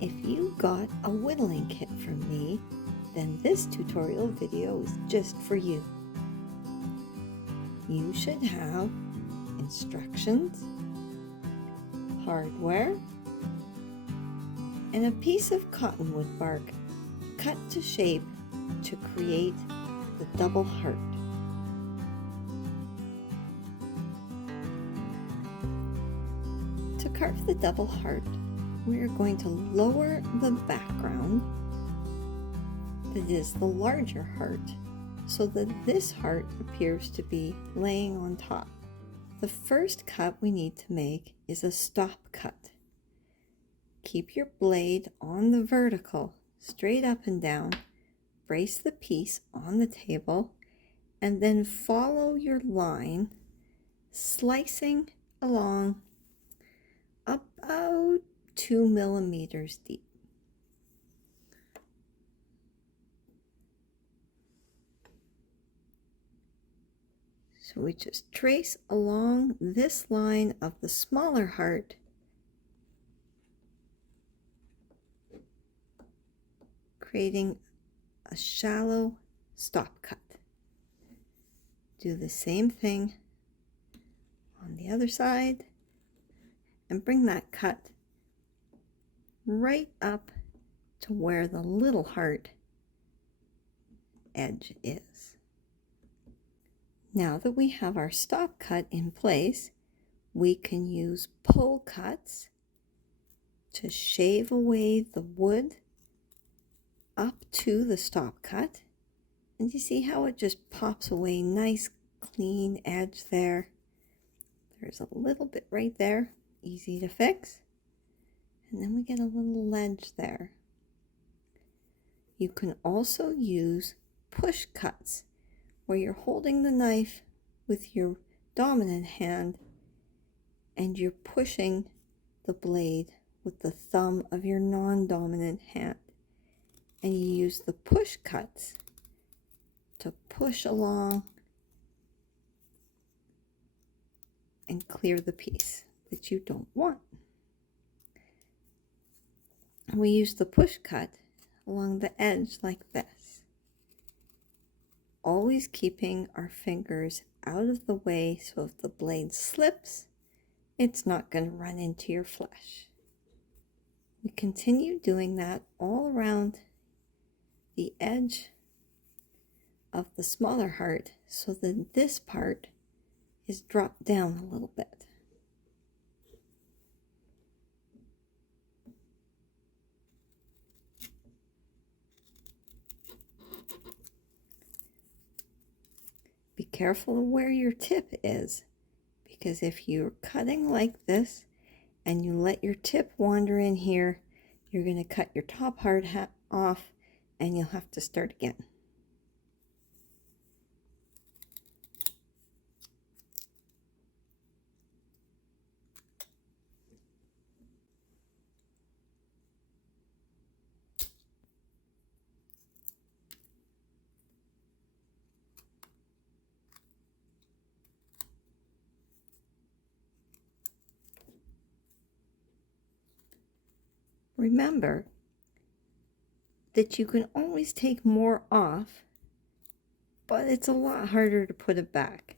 If you got a whittling kit from me, then this tutorial video is just for you. You should have instructions, hardware, and a piece of cottonwood bark cut to shape to create the double heart. To carve the double heart, we are going to lower the background, that is the larger heart, so that this heart appears to be laying on top. The first cut we need to make is a stop cut. Keep your blade on the vertical, straight up and down, brace the piece on the table, and then follow your line, slicing along about 2 millimeters deep. So we just trace along this line of the smaller heart, creating a shallow stop cut. Do the same thing on the other side and bring that cut right up to where the little heart edge is. Now that we have our stop cut in place, we can use pull cuts to shave away the wood up to the stop cut. And you see how it just pops away, nice clean edge there. There's a little bit right there, easy to fix. And then we get a little ledge there. You can also use push cuts, where you're holding the knife with your dominant hand and you're pushing the blade with the thumb of your non-dominant hand. And you use the push cuts to push along and clear the piece that you don't want. And we use the push cut along the edge like this, always keeping our fingers out of the way so if the blade slips, it's not going to run into your flesh. We continue doing that all around the edge of the smaller heart so that this part is dropped down a little bit. Be careful of where your tip is, because if you're cutting like this and you let your tip wander in here, you're going to cut your top heart off and you'll have to start again. Remember that you can always take more off, but it's a lot harder to put it back.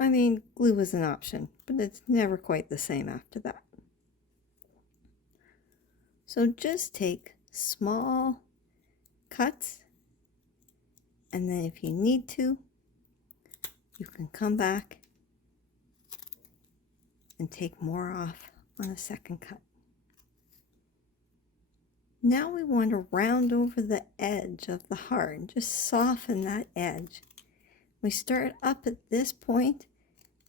I mean, glue is an option, but it's never quite the same after that. So just take small cuts, and then if you need to, you can come back and take more off on a second cut. Now we want to round over the edge of the heart and just soften that edge. We start up at this point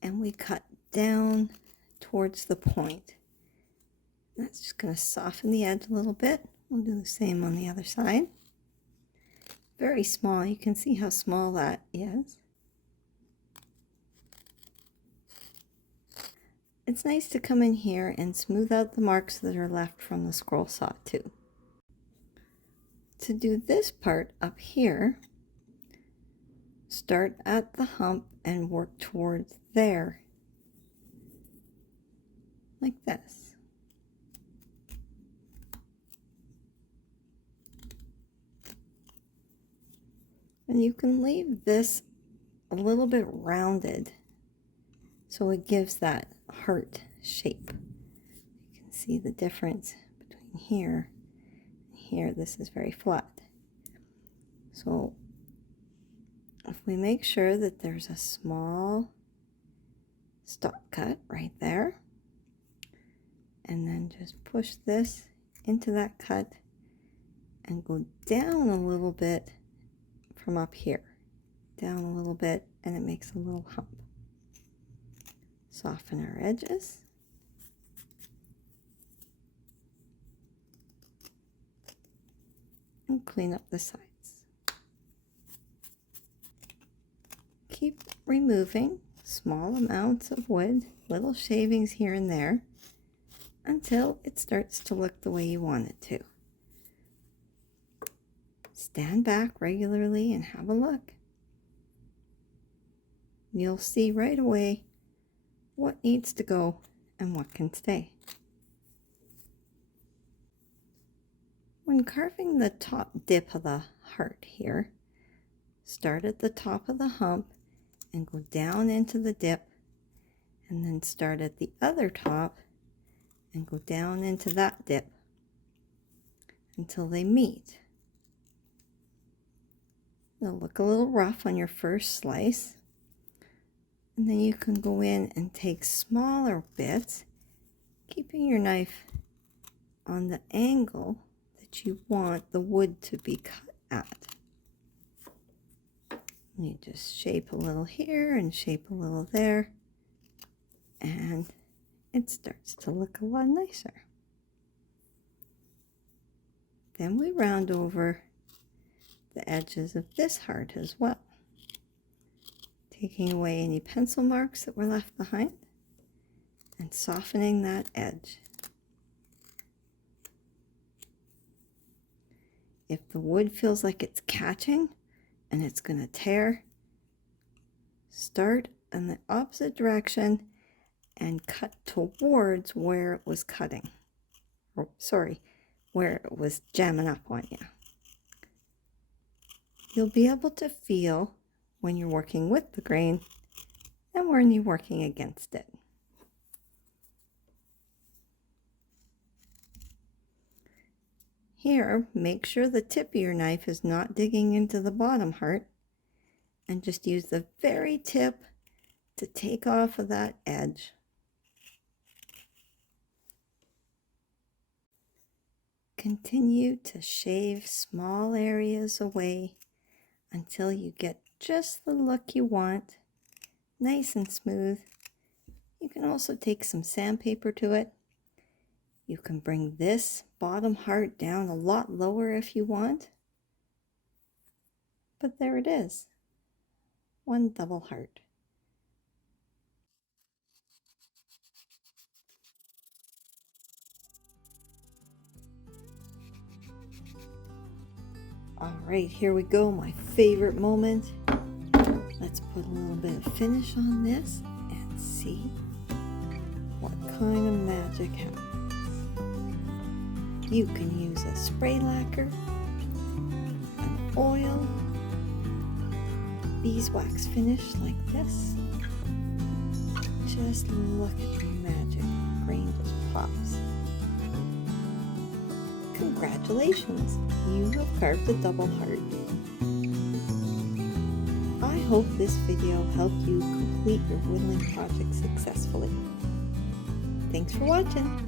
and we cut down towards the point. That's just going to soften the edge a little bit. We'll do the same on the other side. Very small. You can see how small that is. It's nice to come in here and smooth out the marks that are left from the scroll saw too. To do this part up here, start at the hump and work towards there, like this. And you can leave this a little bit rounded so it gives that heart shape. You can see the difference between here and here. This is very flat. So if we make sure that there's a small stop cut right there, and then just push this into that cut and go down a little bit from up here, down a little bit, and it makes a little hump. Soften our edges. And clean up the sides. Keep removing small amounts of wood, little shavings here and there, until it starts to look the way you want it to. Stand back regularly and have a look. You'll see right away what needs to go and what can stay. When carving the top dip of the heart here, start at the top of the hump and go down into the dip, and then start at the other top and go down into that dip until they meet. They'll look a little rough on your first slice, and then you can go in and take smaller bits, keeping your knife on the angle that you want the wood to be cut at. You just shape a little here and shape a little there, and it starts to look a lot nicer. Then we round over the edges of this heart as well, taking away any pencil marks that were left behind and softening that edge. If the wood feels like it's catching and it's going to tear, start in the opposite direction and cut towards where it was cutting. Or, sorry, where it was jamming up on you. You'll be able to feel when you're working with the grain and when you're working against it. Here, make sure the tip of your knife is not digging into the bottom heart, and just use the very tip to take off of that edge. Continue to shave small areas away until you get just the look you want, nice and smooth. You can also take some sandpaper to it. You can bring this bottom heart down a lot lower if you want. But there it is, one double heart. All right, here we go, my favorite moment. Let's put a little bit of finish on this and see what kind of magic happens. You can use a spray lacquer, an oil, beeswax finish like this. Just look at the magic. The grain just pops. Congratulations, you have carved a double heart. I hope this video helped you complete your whittling project successfully. Thanks for watching.